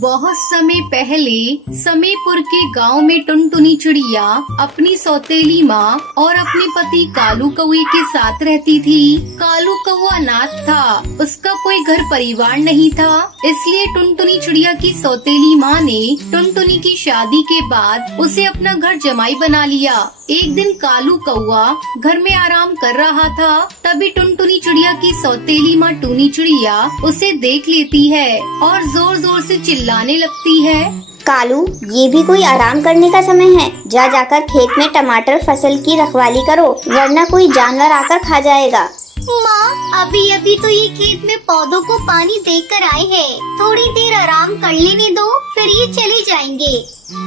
बहुत समय पहले समीपुर के गांव में टुनटुनी चिड़िया अपनी सौतेली माँ और अपने पति कालू कौवे के साथ रहती थी। कालू कौवा अनाथ था, उसका कोई घर परिवार नहीं था, इसलिए टुनटुनी चिड़िया की सौतेली माँ ने टुनटुनी की शादी के बाद उसे अपना घर जमाई बना लिया। एक दिन कालू कौवा घर में आराम कर रहा था, तभी टुनटुनी चिड़िया की सौतेली माँ टूनी चिड़िया उसे देख लेती है और जोर जोर से चिल्लाने लगती है। कालू, ये भी कोई आराम करने का समय है? जाकर खेत में टमाटर फसल की रखवाली करो, वरना कोई जानवर आकर खा जाएगा। माँ, अभी अभी तो ये खेत में पौधों को पानी देकर आए हैं, थोड़ी देर आराम कर लेने दो, फिर ये चले जाएंगे।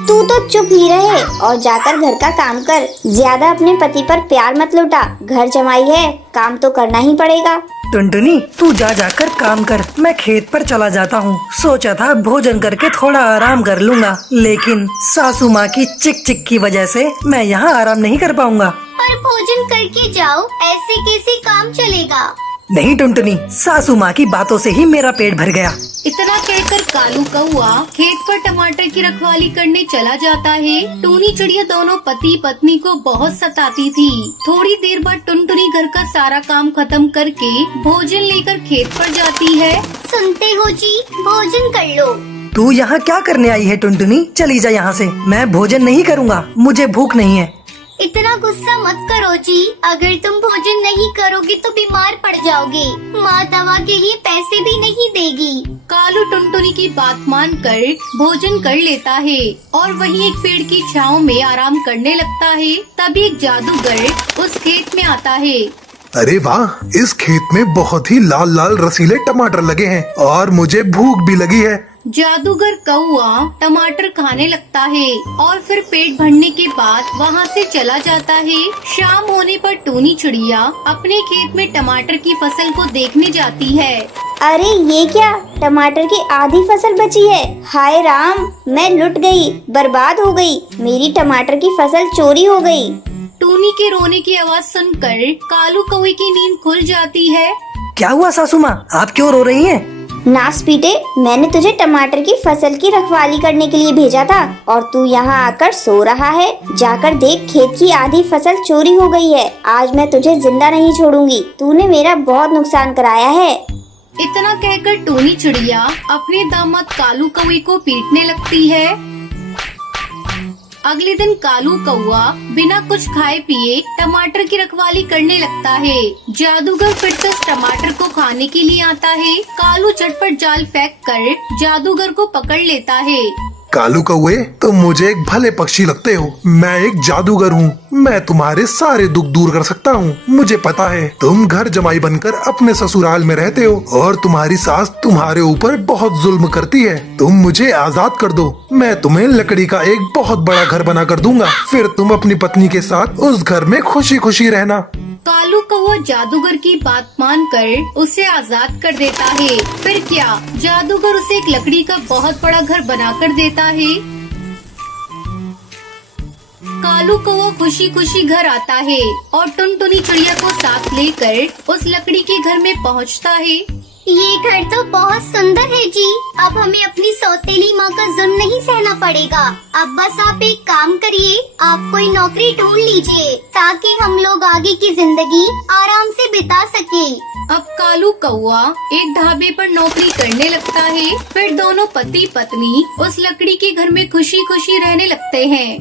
तू तो चुप ही रहे और जाकर घर का काम कर। ज्यादा अपने पति पर प्यार मत लुटा, घर जमाई है, काम तो करना ही पड़ेगा। टुनटुनी, तू जाकर काम कर, मैं खेत पर चला जाता हूँ। सोचा था भोजन करके थोड़ा आराम कर लूँगा, लेकिन सासू माँ की चिक चिक की वजह से मैं यहाँ आराम नहीं कर पाऊँगा। पर भोजन करके जाओ, ऐसे कैसे काम चलेगा? नहीं टुनटुनी, सासू माँ की बातों से ही मेरा पेट भर गया। इतना कहकर कालू कौवा खेत पर टमाटर की रखवाली करने चला जाता है। टूनी चिड़िया दोनों पति पत्नी को बहुत सताती थी। थोड़ी देर बाद टुनटुनी घर का सारा काम खत्म करके भोजन लेकर खेत पर जाती है। सुनते हो जी, भोजन कर लो। तू यहाँ क्या करने आई है टुनटुनी? चली जा यहाँ से, मैं भोजन नहीं करूँगा, मुझे भूख नहीं है। इतना गुस्सा मत करो जी, अगर तुम भोजन नहीं करोगे तो बीमार पड़ जाओगे। माँ दवा के लिए पैसे भी नहीं देगी। कालू टुनटुनी की बात मानकर भोजन कर लेता है और वहीं एक पेड़ की छांव में आराम करने लगता है। तभी एक जादूगर उस खेत में आता है। अरे वाह, इस खेत में बहुत ही लाल लाल रसीले टमाटर लगे हैं और मुझे भूख भी लगी है। जादूगर कौवा टमाटर खाने लगता है और फिर पेट भरने के बाद वहाँ से चला जाता है। शाम होने पर टूनी चिड़िया अपने खेत में टमाटर की फसल को देखने जाती है। अरे ये क्या, टमाटर की आधी फसल बची है। हाय राम, मैं लुट गई, बर्बाद हो गई, मेरी टमाटर की फसल चोरी हो गई। टूनी के रोने की आवाज सुनकर कालू कौवे की नींद खुल जाती है। क्या हुआ सासू माँ, आप क्यों रो रही हैं? नास पीटे, मैंने तुझे टमाटर की फसल की रखवाली करने के लिए भेजा था और तू यहाँ आकर सो रहा है। जाकर देख, खेत की आधी फसल चोरी हो गई है। आज मैं तुझे जिंदा नहीं छोड़ूंगी, तूने मेरा बहुत नुकसान कराया है। इतना कहकर टूनी चिड़िया अपने दामाद कालू कौवे को पीटने लगती है। अगले दिन कालू कौवा बिना कुछ खाए पिए टमाटर की रखवाली करने लगता है। जादूगर फिर से उस टमाटर को खाने के लिए आता है। कालू झटपट जाल फेंक कर जादूगर को पकड़ लेता है। कालू कौवे, तुम मुझे एक भले पक्षी लगते हो। मैं एक जादूगर हूँ, मैं तुम्हारे सारे दुख दूर कर सकता हूँ। मुझे पता है तुम घर जमाई बनकर अपने ससुराल में रहते हो और तुम्हारी सास तुम्हारे ऊपर बहुत जुल्म करती है। तुम मुझे आजाद कर दो, मैं तुम्हें लकड़ी का एक बहुत बड़ा घर बना कर दूंगा, फिर तुम अपनी पत्नी के साथ उस घर में खुशी खुशी रहना। कालू कौवा जादूगर की बात मानकर उसे आजाद कर देता है। फिर क्या, जादूगर उसे एक लकड़ी का बहुत बड़ा घर बनाकर देता है। कालू कौवा खुशी खुशी घर आता है और टुनटुनी चिड़िया को साथ लेकर उस लकड़ी के घर में पहुंचता है। ये घर तो बहुत सुंदर है जी, अब हमें अपनी सौतेली माँ का जुल्म नहीं सहना पड़ेगा। अब बस आप एक काम करिए, आप कोई नौकरी ढूंढ लीजिए ताकि हम लोग आगे की जिंदगी आराम से बिता सके। अब कालू कौवा एक ढाबे पर नौकरी करने लगता है। फिर दोनों पति पत्नी उस लकड़ी के घर में खुशी खुशी रहने लगते हैं।